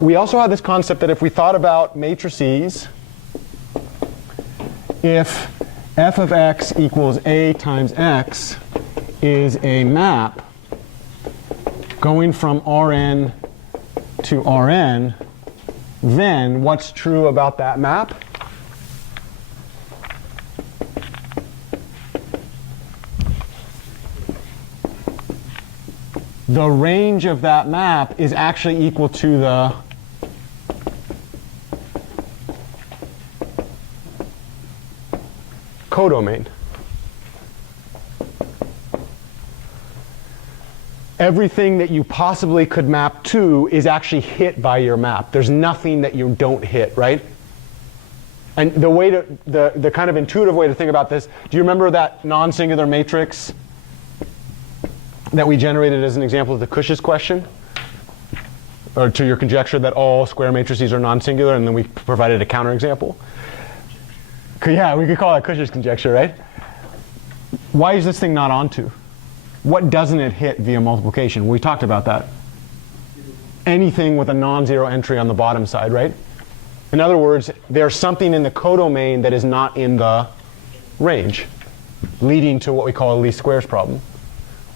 we also had this concept that if we thought about matrices, if f of x equals a times x is a map going from Rn to Rn, then what's true about that map? The range of that map is actually equal to the codomain. Everything that you possibly could map to is actually hit by your map. There's nothing that you don't hit, right? And the way to the kind of intuitive way to think about this, do you remember that non-singular matrix that we generated as an example of the Cauchy's question? Or to your conjecture that all square matrices are non-singular, and then we provided a counterexample? Yeah, we could call that Cauchy's conjecture, right? Why is this thing not onto? What doesn't it hit via multiplication? We talked about that. Anything with a non-zero entry on the bottom side, right? In other words, there's something in the codomain that is not in the range, leading to what we call a least squares problem,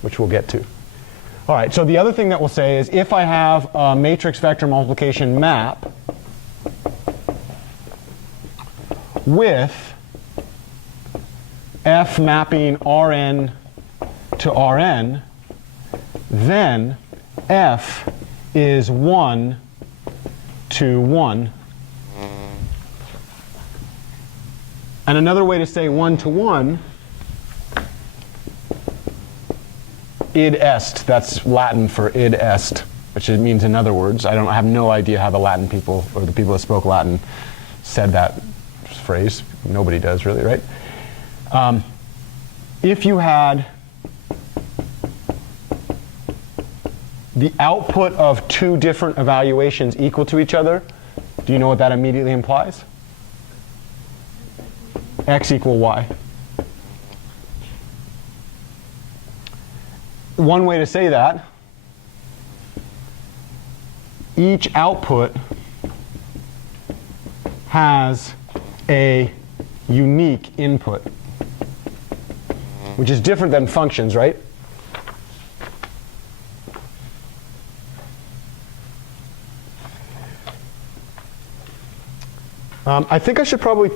which we'll get to. All right, so the other thing that we'll say is if I have a matrix vector multiplication map with f mapping Rn to Rn, then f is 1 to 1. And another way to say 1 to 1, id est, that's Latin for id est, which it means in other words. I have no idea how the Latin people, or the people that spoke Latin, said that phrase. Nobody does really, right? If you had the output of two different evaluations equal to each other, do you know what that immediately implies? X equal y. One way to say that, each output has a unique input, which is different than functions, right? I think I should probably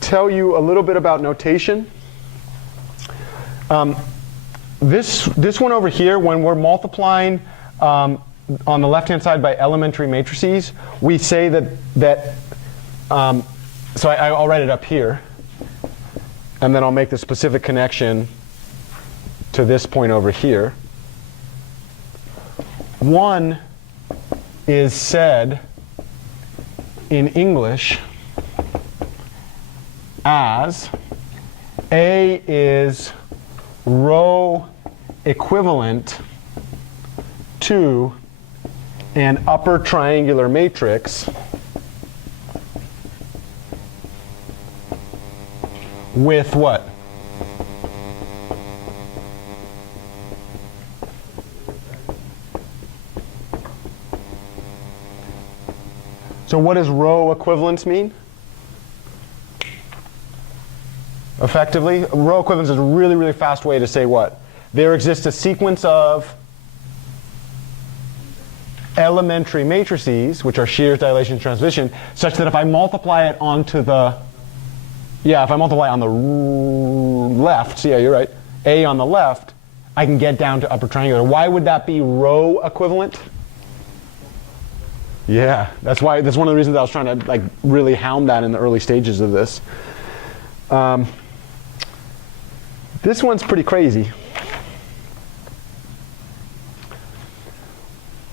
tell you a little bit about notation. This one over here, when we're multiplying on the left-hand side by elementary matrices, we say so I'll write it up here, and then I'll make the specific connection to this point over here. One is said in English as A is row equivalent to an upper triangular matrix with what? So what does row equivalence mean? Effectively, row equivalence is a really, really fast way to say what? There exists a sequence of elementary matrices, which are shears, dilation, transmission, such that if I multiply it onto the, if I multiply on the left, so yeah, you're right, A on the left, I can get down to upper triangular. Why would that be row equivalent? Yeah, that's one of the reasons I was trying to really hound that in the early stages of this. This one's pretty crazy.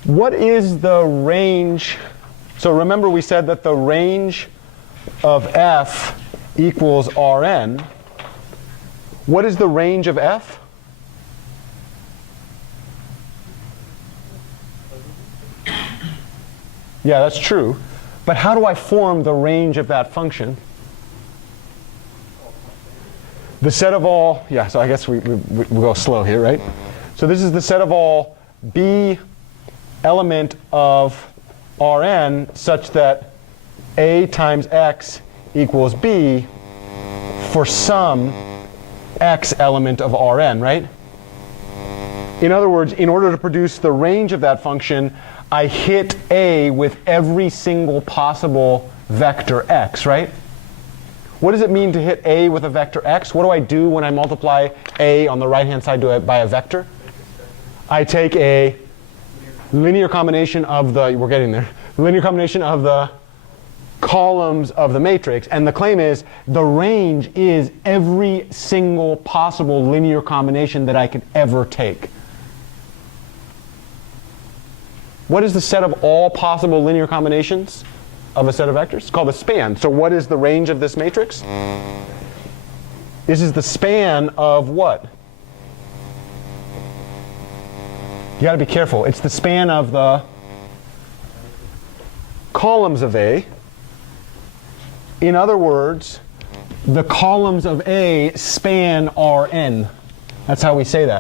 What is the range? So remember we said that the range of f equals Rn. What is the range of f? Yeah, that's true. But how do I form the range of that function? The set of all, so I guess we'll go slow here, right? So this is the set of all B element of Rn such that A times X equals B for some X element of Rn, right? In other words, in order to produce the range of that function, I hit A with every single possible vector X, right? What does it mean to hit A with a vector X? What do I do when I multiply A on the right-hand side by a vector? I take a linear combination of the, we're getting there, linear combination of the columns of the matrix. And the claim is the range is every single possible linear combination that I could ever take. What is the set of all possible linear combinations of a set of vectors? It's called the span. So what is the range of this matrix? This is the span of what? You got to be careful. It's the span of the columns of A. In other words, the columns of A span Rn. That's how we say that.